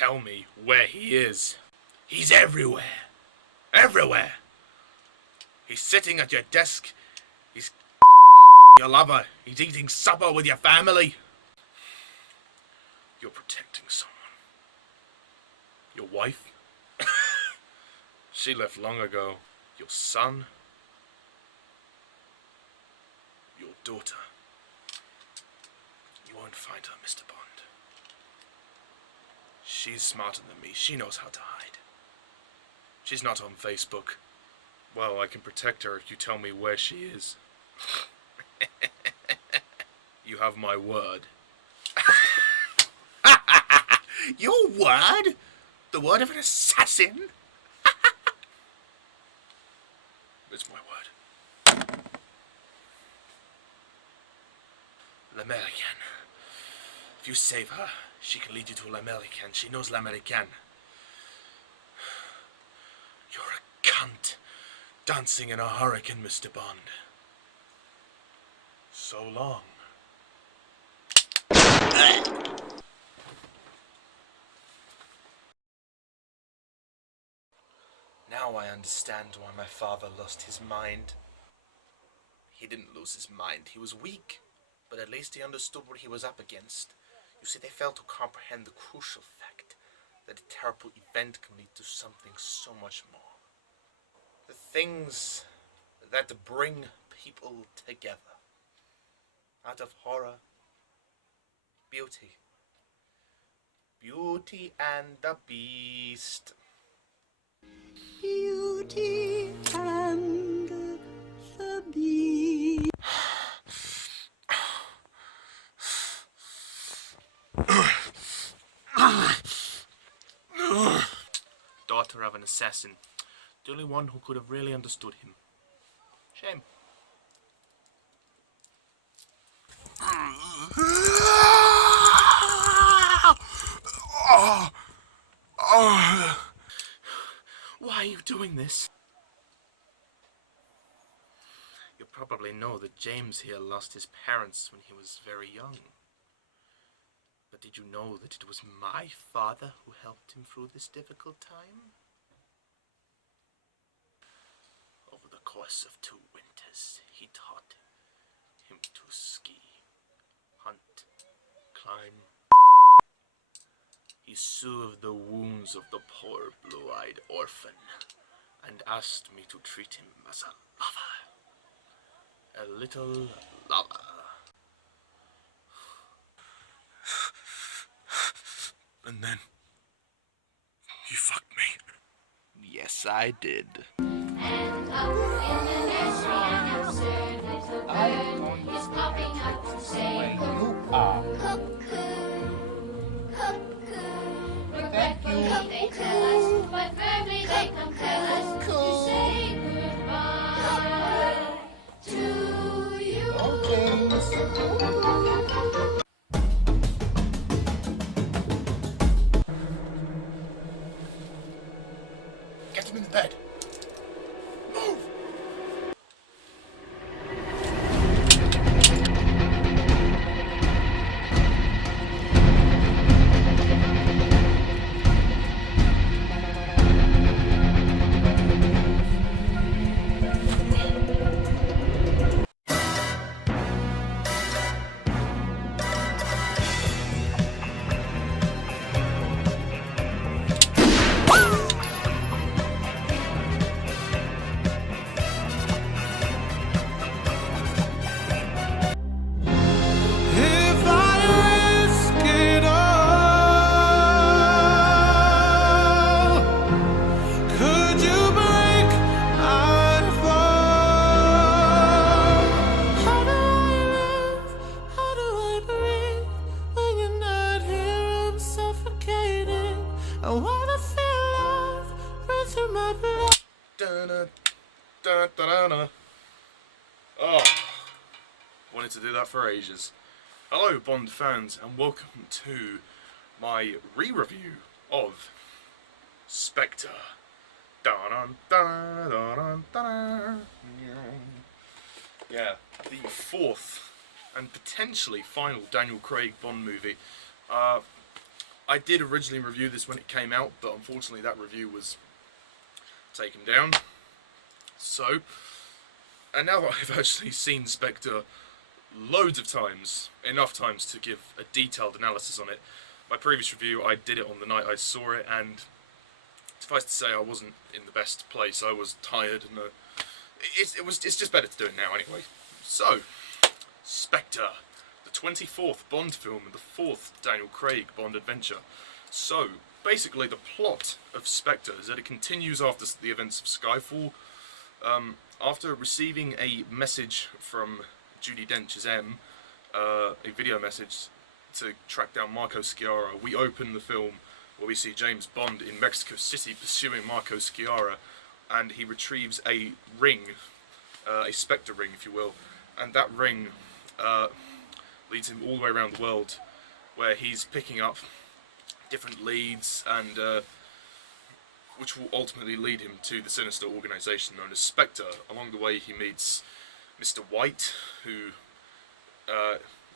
tell me where he is. He's everywhere. Everywhere. He's sitting at your desk. He's your lover. He's eating supper with your family. You're protecting someone. Your wife? She left long ago. Your son? Your daughter? You won't find her, Mr. Bond. She's smarter than me. She knows how to hide. She's not on Facebook. Well, I can protect her if you tell me where she is. You have my word. Your word? The word of an assassin? It's my word. L'Americaine. If you save her, she can lead you to L'Americaine. She knows L'Americaine. You're a cunt. Dancing in a hurricane, Mr. Bond. So long. Now I understand why my father lost his mind. He didn't lose his mind. He was weak, but at least he understood what he was up against. You see, they failed to comprehend the crucial fact that a terrible event can lead to something so much more. The things that bring people together. Out of horror, beauty. Beauty and the Beast. Beauty and the Beast. Daughter of an assassin. The only one who could have really understood him. Shame. Why are you doing this? You probably know that James here lost his parents when he was very young. But did you know that it was my father who helped him through this difficult time? Over the course of 2 winters, he taught him to ski, hunt, climb. He soothed the wounds of the poor blue-eyed orphan and asked me to treat him as a lover. A little lover. And then you fucked me. Yes, I did. And up in the nursery, an absurd little bird is popping up to say cuckoo, cuckoo. Regretfully they tell us, but firmly they compel us to say goodbye to you. Get him in the bed. Move! Oh, wanted to do that for ages. Hello Bond fans and welcome to my re-review of Spectre. Yeah, the 4th and potentially final Daniel Craig Bond movie. I did originally review this when it came out, but unfortunately that review was taken down. So, and now that I've actually seen Spectre loads of times, enough times to give a detailed analysis on it. My previous review, I did it on the night I saw it, and suffice to say, I wasn't in the best place. I was tired, and it's just better to do it now anyway. So, Spectre, the 24th Bond film and the 4th Daniel Craig Bond adventure. So, basically, the plot of Spectre is that it continues after the events of Skyfall. After receiving a message from Judi Dench as M, a video message to track down Marco Sciarra, we open the film where we see James Bond in Mexico City pursuing Marco Sciarra, and he retrieves a ring, a Spectre ring if you will, and that ring leads him all the way around the world, where he's picking up different leads, and which will ultimately lead him to the sinister organisation known as Spectre. Along the way he meets Mr. White, who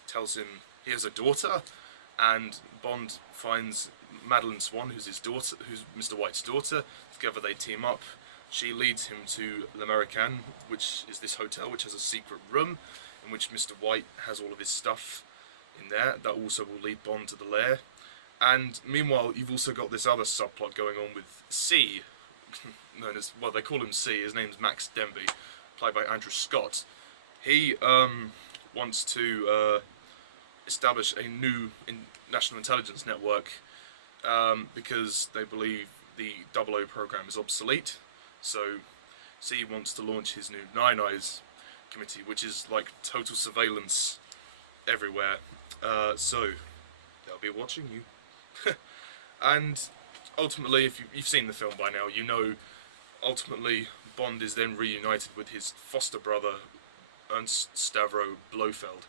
tells him he has a daughter, and Bond finds Madeleine Swan, who's his daughter, who's Mr. White's daughter. Together they team up. She leads him to L'American, which is this hotel which has a secret room in which Mr. White has all of his stuff in there. That also will lead Bond to the lair. And meanwhile, you've also got this other subplot going on with C, known as, well, they call him C. His name's Max Denby, played by Andrew Scott. He wants to establish a new national intelligence network because they believe the 00 program is obsolete. So C wants to launch his new Nine Eyes committee, which is like total surveillance everywhere. So they'll be watching you. And ultimately, if you've seen the film by now, you know ultimately Bond is then reunited with his foster brother Ernst Stavro Blofeld,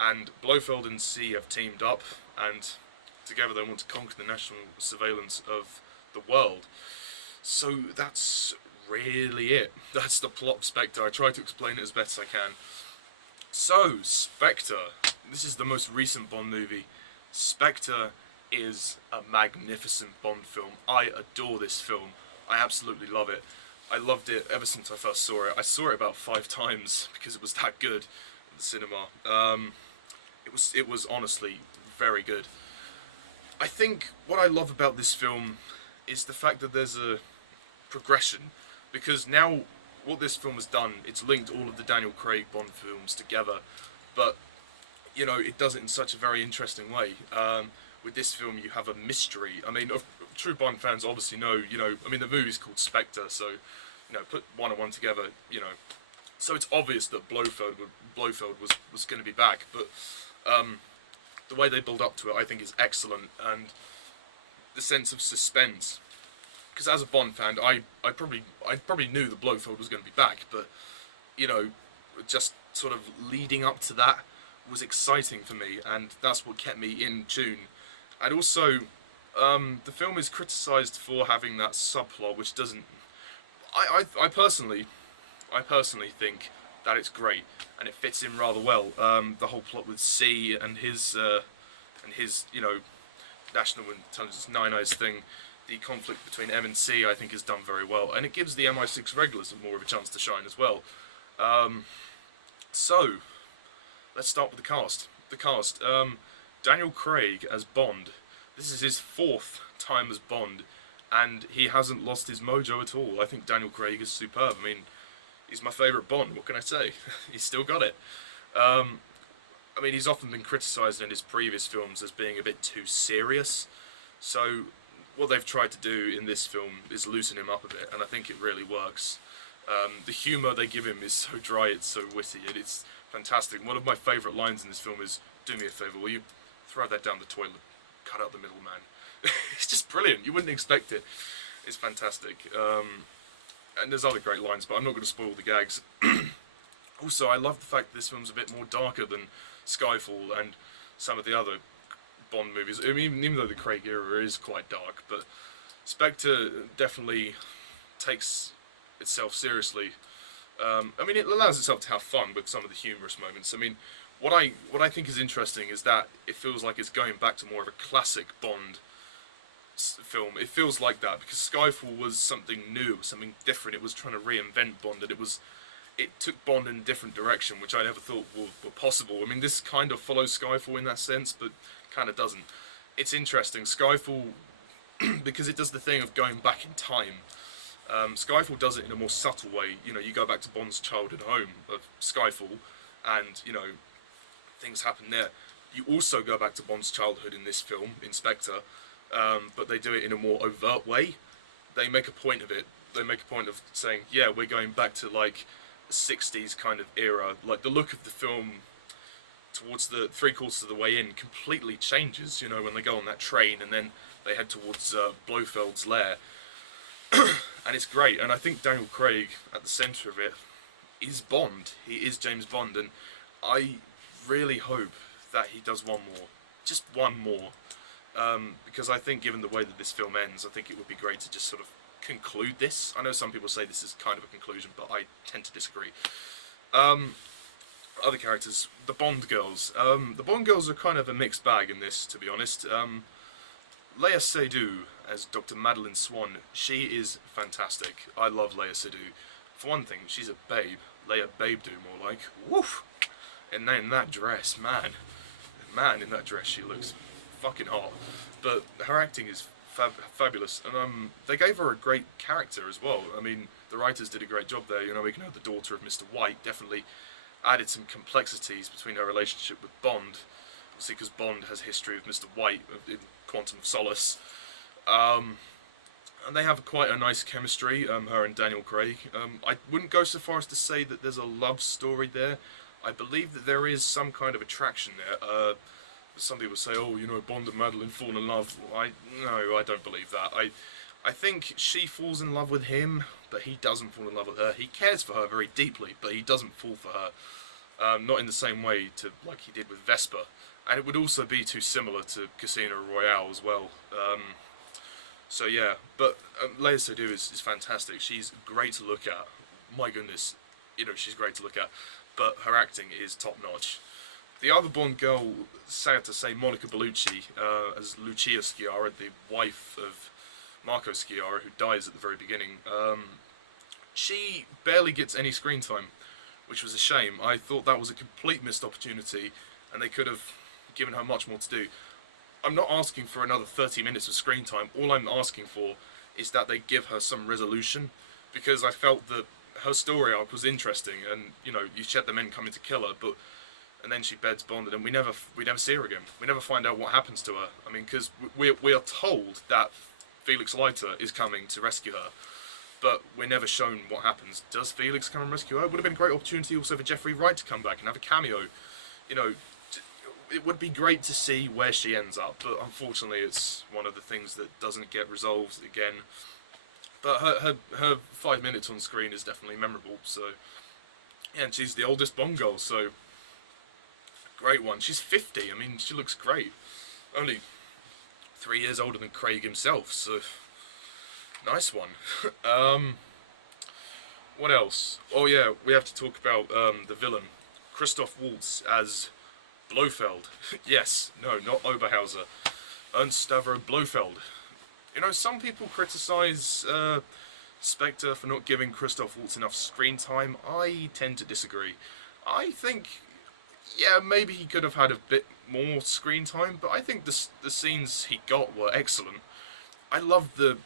and Blofeld and C have teamed up, and together they want to conquer the national surveillance of the world. So that's really it. That's the plot of Spectre. I try to explain it as best I can. So, Spectre. This is the most recent Bond movie. Spectre is a magnificent Bond film. I adore this film. I absolutely love it. I loved it ever since I first saw it. I saw it about 5 times because it was that good at the cinema. It was honestly very good. I think what I love about this film is the fact that there's a progression, because now what this film has done, it's linked all of the Daniel Craig Bond films together, but you know, it does it in such a very interesting way. With this film you have a mystery. I mean, true Bond fans obviously know, you know, I mean the movie's called Spectre, so, you know, put one and one together, you know, so it's obvious that Blofeld was going to be back, but the way they build up to it I think is excellent, and the sense of suspense, because as a Bond fan I probably knew that Blofeld was going to be back, but you know, just sort of leading up to that was exciting for me, and that's what kept me in tune. And also the film is criticised for having that subplot which doesn't, I personally think that it's great and it fits in rather well. The whole plot with C and his you know, national intelligence Nine Eyes thing, the conflict between M and C I think is done very well, and it gives the MI6 regulars more of a chance to shine as well. So let's start with the cast. Daniel Craig as Bond. This is his 4th time as Bond, and he hasn't lost his mojo at all. I think Daniel Craig is superb. I mean, he's my favourite Bond, what can I say? He's still got it. I mean, he's often been criticised in his previous films as being a bit too serious, so what they've tried to do in this film is loosen him up a bit, and I think it really works. The humour they give him is so dry, it's so witty, and it's fantastic. One of my favourite lines in this film is, "Do me a favour, will you throw that down the toilet, cut out the middle man." It's just brilliant, you wouldn't expect it. It's fantastic. And there's other great lines, but I'm not going to spoil the gags. Also, I love the fact that this film's a bit more darker than Skyfall and some of the other Bond movies. I mean, even though the Craig era is quite dark, but Spectre definitely takes itself seriously. I mean, it allows itself to have fun with some of the humorous moments. I mean, what I think is interesting is that it feels like it's going back to more of a classic Bond film, it feels like that, because Skyfall was something new, something different. It was trying to reinvent Bond, and it took Bond in a different direction, which I never thought were possible. I mean, this kind of follows Skyfall in that sense, but kind of doesn't. It's interesting. Skyfall, because it does the thing of going back in time. Skyfall does it in a more subtle way. You know, you go back to Bond's childhood home of Skyfall, and, you know, things happen there. You also go back to Bond's childhood in this film, in Spectre, but they do it in a more overt way. They make a point of it. They make a point of saying, yeah, we're going back to, like, 60s kind of era. Like, the look of the film towards the 3/4 of the way in completely changes, you know, when they go on that train and then they head towards Blofeld's lair. And it's great, and I think Daniel Craig, at the centre of it, is Bond. He is James Bond, and I really hope that he does one more. Just one more. Because I think, given the way that this film ends, I think it would be great to just sort of conclude this. I know some people say this is kind of a conclusion, but I tend to disagree. Other characters, the Bond girls. The Bond girls are kind of a mixed bag in this, to be honest. Leia Seydoux as Dr. Madeline Swan, she is fantastic. I love Leia Seydoux. For one thing, she's a babe. Leia Babe do more like. Woof! And then in that dress, man, in that dress she looks fucking hot. But her acting is fabulous, and they gave her a great character as well. I mean, the writers did a great job there. You know, we can have the daughter of Mr. White, definitely added some complexities between her relationship with Bond. Obviously, because Bond has history with Mr. White in Quantum of Solace. And they have quite a nice chemistry, her and Daniel Craig. I wouldn't go so far as to say that there's a love story there. I believe that there is some kind of attraction there. Some people say, oh, you know, Bond and Madeline fall in love. No, I don't believe that. I think she falls in love with him, but he doesn't fall in love with her. He cares for her very deeply, but he doesn't fall for her. Not in the same way to like he did with Vesper. And it would also be too similar to Casino Royale as well. So yeah, but Leia Seydoux is fantastic. She's great to look at. My goodness, you know, she's great to look at. But her acting is top notch. The other Bond girl, sad to say, Monica Belluci, as Lucia Sciarra, the wife of Marco Sciarra, who dies at the very beginning. She barely gets any screen time, which was a shame. I thought that was a complete missed opportunity, and they could have given her much more to do. I'm not asking for another 30 minutes of screen time. All I'm asking for is that they give her some resolution, because I felt that her story arc was interesting, and, you know, you had the men coming to kill her, and then she beds Bond, and we never see her again. We never find out what happens to her. I mean, because we are told that Felix Leiter is coming to rescue her, but we're never shown what happens. Does Felix come and rescue her? It would have been a great opportunity also for Jeffrey Wright to come back and have a cameo. You know, it would be great to see where she ends up, but unfortunately it's one of the things that doesn't get resolved again. But her 5 minutes on screen is definitely memorable, so... Yeah, and she's the oldest Bond girl, so... Great one. She's 50, I mean, she looks great. Only 3 years older than Craig himself, so... Nice one. What else? Oh yeah, we have to talk about the villain. Christoph Waltz as Blofeld. Yes, no, not Oberhauser. Ernst Stavro Blofeld. You know, some people criticise Spectre for not giving Christoph Waltz enough screen time. I tend to disagree. I think, yeah, maybe he could have had a bit more screen time, but I think the scenes he got were excellent. I love the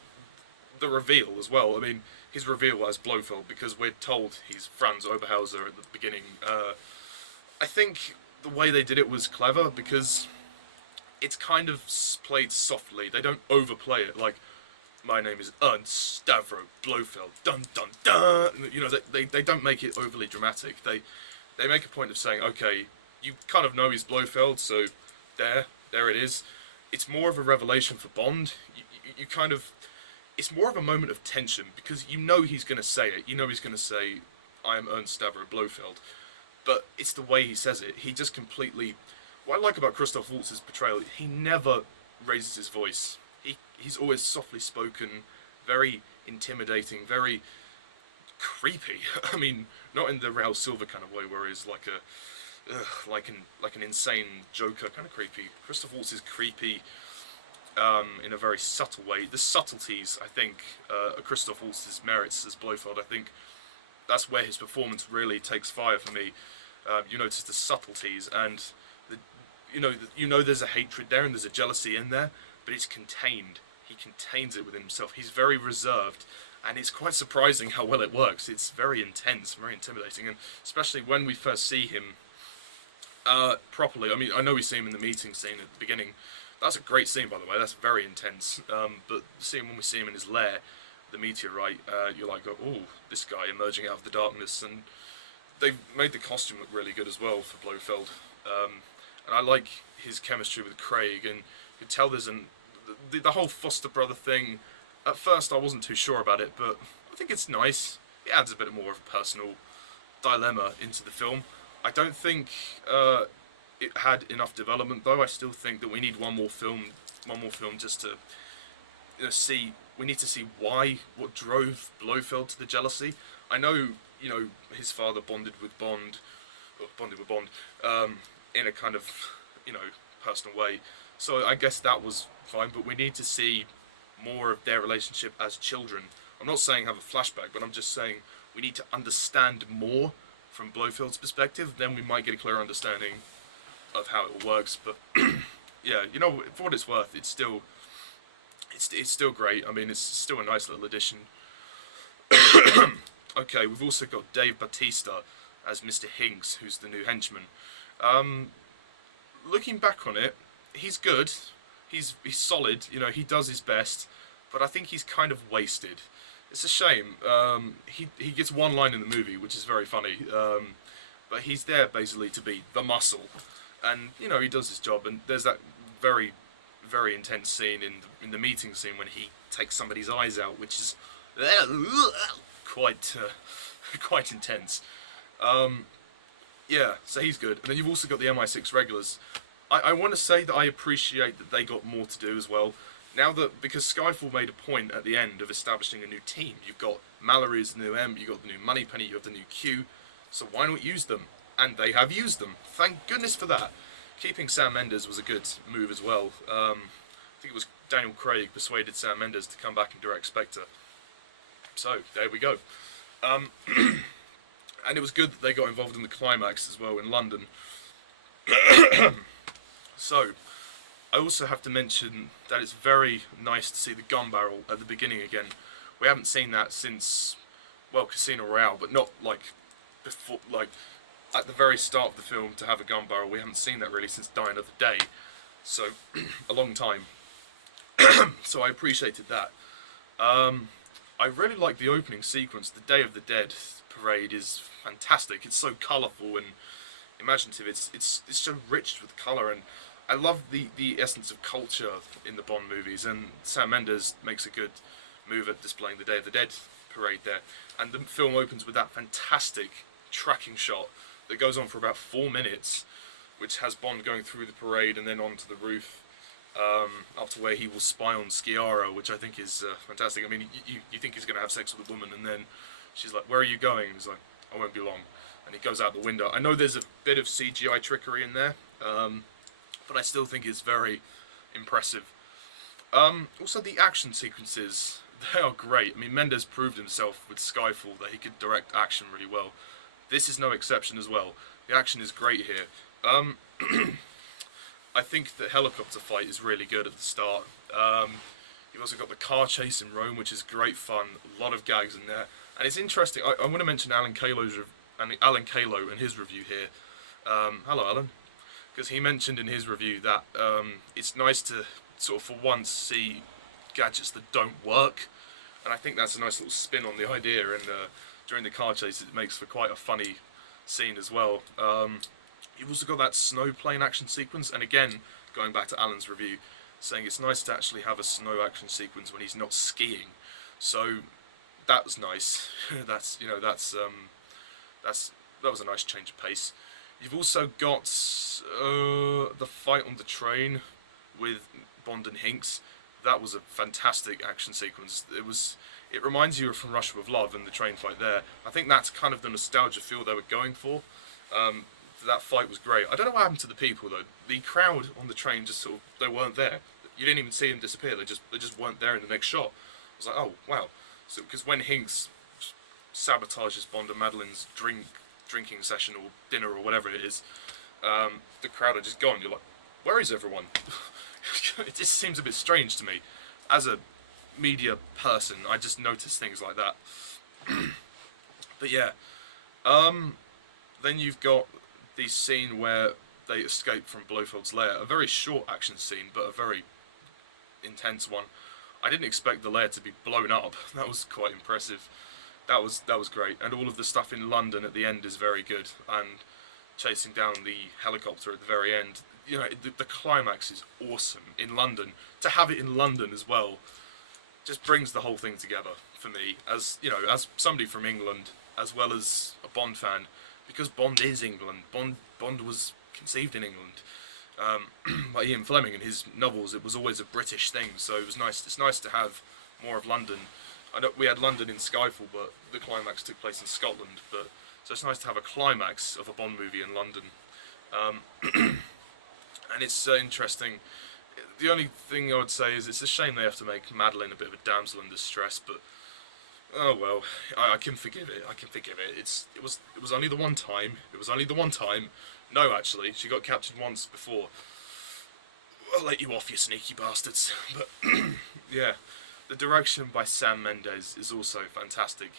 reveal as well. I mean, his reveal as Blofeld, because we're told he's Franz Oberhauser at the beginning. I think the way they did it was clever, because it's kind of played softly. They don't overplay it like, my name is Ernst Stavro Blofeld, dun dun dun. You know, they don't make it overly dramatic. They make a point of saying, okay, you kind of know he's Blofeld, so there it is. It's more of a revelation for Bond. You kind of, it's more of a moment of tension, because you know he's going to say it. You know he's going to say, I am Ernst Stavro Blofeld. But it's the way he says it. He just completely... What I like about Christoph Waltz's portrayal, he never raises his voice. He's always softly spoken, very intimidating, very creepy. I mean, not in the Raoul Silva kind of way, where he's like like an insane Joker kind of creepy. Christoph Waltz is creepy. in a very subtle way. The subtleties, I think, are Christoph Waltz's merits as Blofeld. I think that's where his performance really takes fire for me. You notice the subtleties, and there's a hatred there and there's a jealousy in there, but it's contained. He contains it within himself. He's very reserved, and it's quite surprising how well it works. It's very intense, very intimidating, and especially when we first see him properly. I mean, I know we see him in the meeting scene at the beginning. That's a great scene, by the way. That's very intense. But seeing when we see him in his lair, the meteorite, you're like, oh, this guy emerging out of the darkness, and they've made the costume look really good as well for Blofeld. And I like his chemistry with Craig, and you can tell there's the whole foster brother thing. At first I wasn't too sure about it, but I think it's nice. It adds a bit more of a personal dilemma into the film. I don't think it had enough development though. I still think that we need one more film just to see. We need to see what drove Blofeld to the jealousy. I know, his father bonded with Bond in a kind of, personal way. So I guess that was fine, but we need to see more of their relationship as children. I'm not saying have a flashback, but I'm just saying we need to understand more from Blofeld's perspective. Then we might get a clear understanding of how it all works. But yeah, for what it's worth, it's still great. I mean, it's still a nice little addition. Okay, we've also got Dave Bautista as Mr. Hinks, who's the new henchman. Looking back on it, he's good. He's solid. He does his best, but I think he's kind of wasted. It's a shame. He gets one line in the movie, which is very funny. But he's there basically to be the muscle, and he does his job. And there's that very, very intense scene in the meeting scene when he takes somebody's eyes out, which is quite intense. Yeah, so he's good. And then you've also got the MI6 regulars. I want to say that I appreciate that they got more to do as well. Now because Skyfall made a point at the end of establishing a new team. You've got Mallory as the new M, you've got the new Moneypenny, you have the new Q. So why not use them? And they have used them. Thank goodness for that. Keeping Sam Mendes was a good move as well. I think it was Daniel Craig persuaded Sam Mendes to come back and direct Spectre. So, there we go. And it was good that they got involved in the climax as well in London. So, I also have to mention that it's very nice to see the gun barrel at the beginning again. We haven't seen that since, Casino Royale, but not before, at the very start of the film to have a gun barrel. We haven't seen that really since Die Another Day. So, a long time. So I appreciated that. I really like the opening sequence. The Day of the Dead parade is fantastic. It's so colourful and imaginative. It's so rich with colour, and I love the essence of culture in the Bond movies, and Sam Mendes makes a good move at displaying the Day of the Dead parade there. And the film opens with that fantastic tracking shot that goes on for about 4 minutes, which has Bond going through the parade and then onto the roof, up to where he will spy on Sciarra, which I think is fantastic. I mean, you think he's going to have sex with a woman, and then she's like, "Where are you going?" And he's like, "I won't be long." And he goes out the window. I know there's a bit of CGI trickery in there, but I still think it's very impressive. Also, the action sequences, they are great. I mean, Mendes proved himself with Skyfall that he could direct action really well. This is no exception as well. The action is great here. I think the helicopter fight is really good at the start. You've also got the car chase in Rome, which is great fun. A lot of gags in there. And it's interesting. I want to mention Alan Kalo and his review here. Hello, Alan. Because he mentioned in his review that it's nice to sort of for once see gadgets that don't work. And I think that's a nice little spin on the idea. And during the car chase, it makes for quite a funny scene as well. You've also got that snow plane action sequence, and again, going back to Alan's review, saying it's nice to actually have a snow action sequence when he's not skiing. So that was nice. that was a nice change of pace. You've also got the fight on the train with Bond and Hinks. That was a fantastic action sequence. It reminds you of From Russia with Love and the train fight there. I think that's kind of the nostalgia feel they were going for. That fight was great. I don't know what happened to the people though. The crowd on the train just sort of, they weren't there. You didn't even see them disappear. They just weren't there in the next shot. I was like, oh wow. So because when Hinks sabotages Bond and Madeline's drinking session or dinner or whatever it is, the crowd are just gone. You're like, where is everyone? It just seems a bit strange to me. As a media person, I just notice things like that. But yeah, then you've got the scene where they escape from Blofeld's lair. A very short action scene, but a very intense one. I didn't expect the lair to be blown up. That was quite impressive. That was great. And all of the stuff in London at the end is very good. And chasing down the helicopter at the very end, you know, the climax is awesome in London. To have it in London as well just brings the whole thing together for me, as you know, as somebody from England as well as a Bond fan, because Bond is England. Bond was conceived in England by Ian Fleming in his novels. It was always a British thing, so it was nice. It's nice to have more of London. I know we had London in Skyfall, but the climax took place in Scotland. But so it's nice to have a climax of a Bond movie in London. And it's interesting. The only thing I would say is it's a shame they have to make Madeline a bit of a damsel in distress, but oh well, I can forgive it. I can forgive it. It was only the one time. It was only the one time. No, actually, she got captured once before. I'll let you off, you sneaky bastards. But yeah, the direction by Sam Mendes is also fantastic.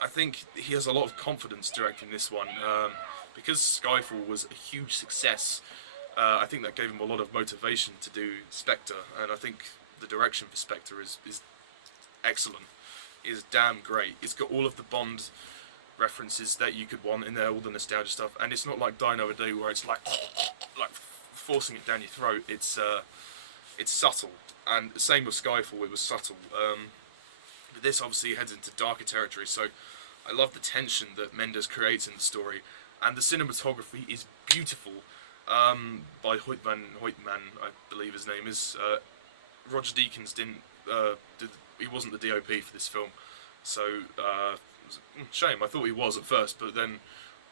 I think he has a lot of confidence directing this one. Because Skyfall was a huge success, I think that gave him a lot of motivation to do Spectre, and I think the direction for Spectre is excellent. Is damn great. It's got all of the Bond references that you could want in there, all the nostalgia stuff, and it's not like Die Another Day where it's like forcing it down your throat. It's subtle, and the same with Skyfall. It was subtle. But this obviously heads into darker territory, so I love the tension that Mendes creates in the story. And the cinematography is beautiful, by Hoytman, I believe his name is. Roger Deakins he wasn't the DOP for this film, so it was a shame. I thought he was at first, but then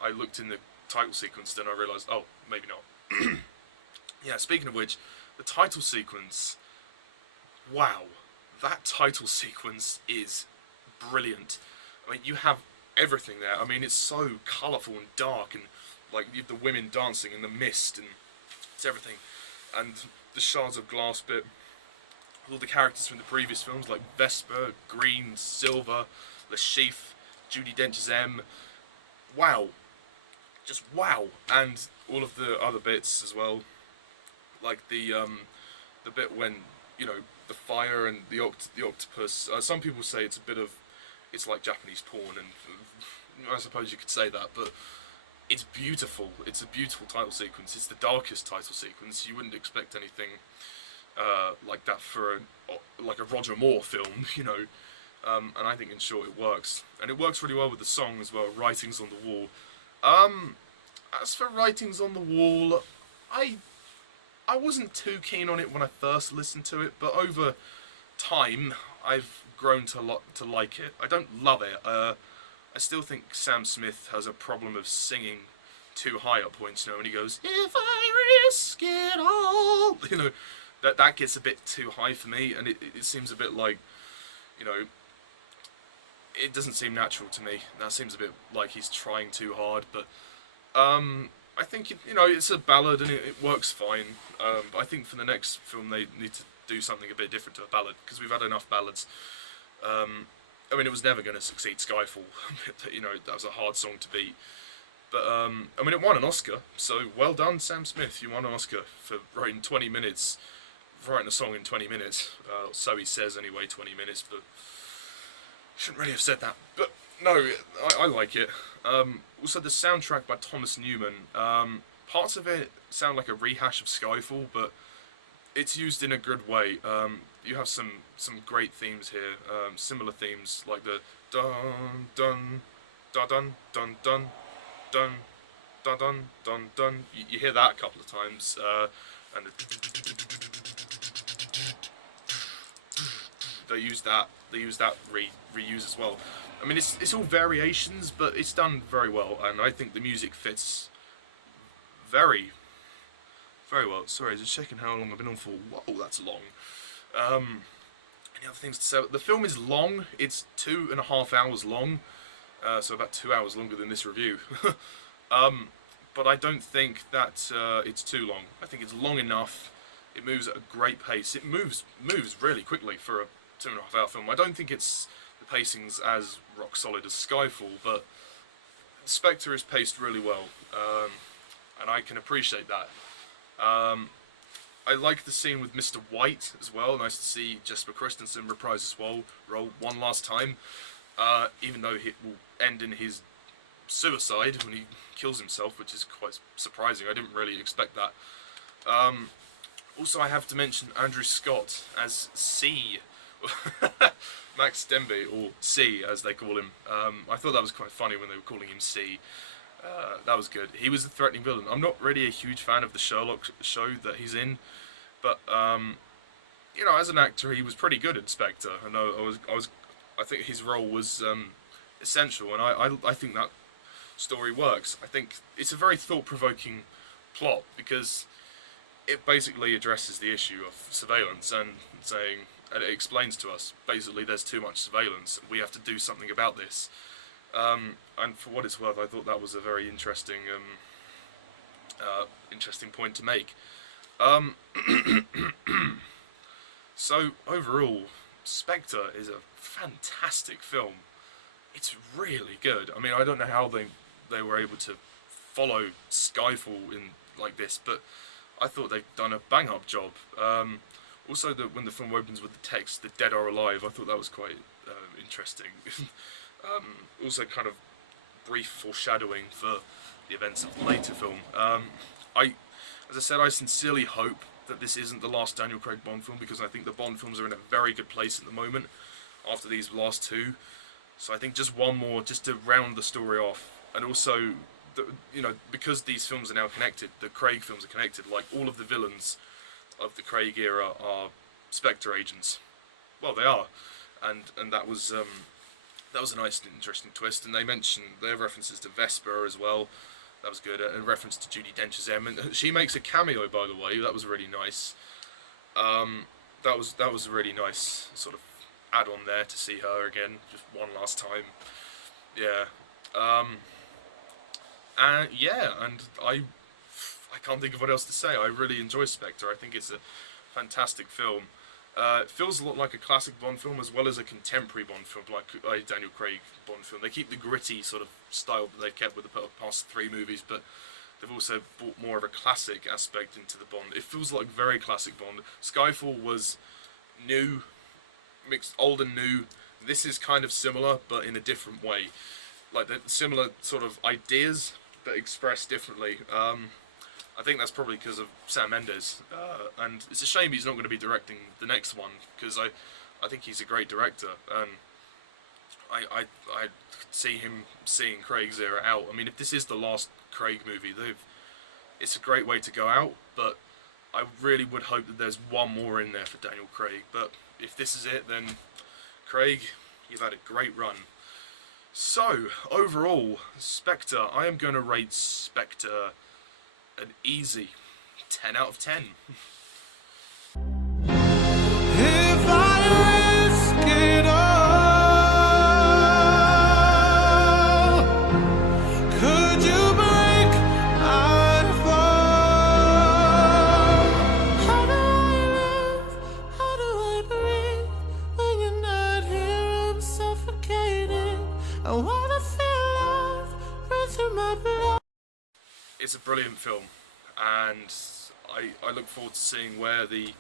I looked in the title sequence, then I realised, oh, maybe not. Yeah, speaking of which, the title sequence, wow, that title sequence is brilliant. I mean, you have everything there. I mean, it's so colourful and dark, and like you have the women dancing in the mist, and it's everything. And the shards of glass bit, all the characters from the previous films like Jesper, Green, Silver, Le Chiffre, Judi Dench's M. Wow, just wow. And all of the other bits as well, like the bit when, you know, the fire and the octopus. Some people say it's like Japanese porn, and I suppose you could say that, but it's beautiful. It's a beautiful title sequence. It's the darkest title sequence. You wouldn't expect anything like that for a Roger Moore film, you know. And I think in short it works, and it works really well with the song as well. Writings on the Wall. As for Writings on the Wall, I wasn't too keen on it when I first listened to it, but over time I've grown to like it. I don't love it. I still think Sam Smith has a problem of singing too high at points, you know, when he goes, "If I risk it all," you know, that gets a bit too high for me, and it seems a bit like, you know, it doesn't seem natural to me. That seems a bit like he's trying too hard, but I think, you know, it's a ballad and it works fine, but I think for the next film they need to do something a bit different to a ballad, because we've had enough ballads. I mean, it was never going to succeed Skyfall. You know, that was a hard song to beat. But, I mean, it won an Oscar, so well done, Sam Smith. You won an Oscar for writing a song in 20 minutes. So he says anyway, 20 minutes, but shouldn't really have said that. But, no, I like it. Also, the soundtrack by Thomas Newman. Parts of it sound like a rehash of Skyfall, but it's used in a good way. You have some great themes here, similar themes like the dun dun dun dun dun dun dun dun dun dun dun. You hear that a couple of times, and they use that reuse as well. I mean, it's all variations, but it's done very well, and I think the music fits very Very well. Sorry, just checking how long I've been on for. Whoa, that's long. Any other things to say? The film is long. It's 2.5 hours long. So about 2 hours longer than this review. But I don't think that it's too long. I think it's long enough. It moves at a great pace. It moves really quickly for a 2.5 hour film. I don't think the pacing's as rock solid as Skyfall, but Spectre is paced really well, and I can appreciate that. I like the scene with Mr. White as well. Nice to see Jesper Christensen reprise his role one last time, even though it will end in his suicide when he kills himself, which is quite surprising. I didn't really expect that. Also, I have to mention Andrew Scott as C. Max Denby, or C as they call him. I thought that was quite funny when they were calling him C. That was good. He was a threatening villain. I'm not really a huge fan of the Sherlock show that he's in, but you know, as an actor, he was pretty good at Spectre. I think his role was essential, and I think that story works. I think it's a very thought-provoking plot because it basically addresses the issue of surveillance and it explains to us basically there's too much surveillance. We have to do something about this. And for what it's worth, I thought that was a very interesting point to make. So overall, Spectre is a fantastic film. It's really good. I mean, I don't know how they were able to follow Skyfall in like this, but I thought they've done a bang-up job. Also, when the film opens with the text, "The dead are alive," I thought that was quite interesting. Also, kind of brief foreshadowing for the events of the later film. As I said, I sincerely hope that this isn't the last Daniel Craig Bond film, because I think the Bond films are in a very good place at the moment after these last two. So I think just one more, just to round the story off, and also, you know, because these films are now connected, the Craig films are connected. Like, all of the villains of the Craig era are Spectre agents. Well, they are, and that was a nice and interesting twist. And they mentioned their references to Jesper as well. That was good. A reference to Judi Dench's M, and she makes a cameo, by the way. That was really nice. That was a really nice sort of add on there to see her again, just one last time. Yeah. And I can't think of what else to say. I really enjoy Spectre. I think it's a fantastic film. It feels a lot like a classic Bond film as well as a contemporary Bond film, like a Daniel Craig Bond film. They keep the gritty sort of style that they've kept with the past 3 movies, but they've also brought more of a classic aspect into the Bond. It feels like very classic Bond. Skyfall was new, mixed old and new. This is kind of similar, but in a different way. Like, the similar sort of ideas, but expressed differently. I think that's probably because of Sam Mendes, and it's a shame he's not going to be directing the next one, because I think he's a great director, and I could see him seeing Craig's era out. I mean, if this is the last Craig movie, it's a great way to go out, but I really would hope that there's one more in there for Daniel Craig. But if this is it, then Craig, you've had a great run. So, overall, Spectre, I am going to rate Spectre an easy 10 out of 10. If I risk it all, could you break my fall? How do I live? How do I breathe? When you're not here, I'm suffocating. I wanna feel love run through my blood. It's a brilliant film, and I look forward to seeing where the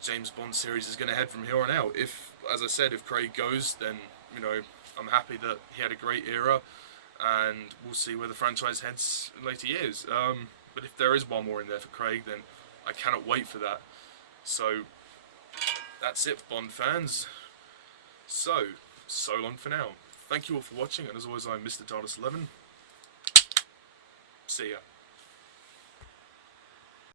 James Bond series is going to head from here on out. If, as I said, if Craig goes, then, you know, I'm happy that he had a great era, and we'll see where the franchise heads in later years. But if there is one more in there for Craig, then I cannot wait for that. So that's it, Bond fans. So long for now. Thank you all for watching, and as always, I'm Mr. Dardis11. See ya.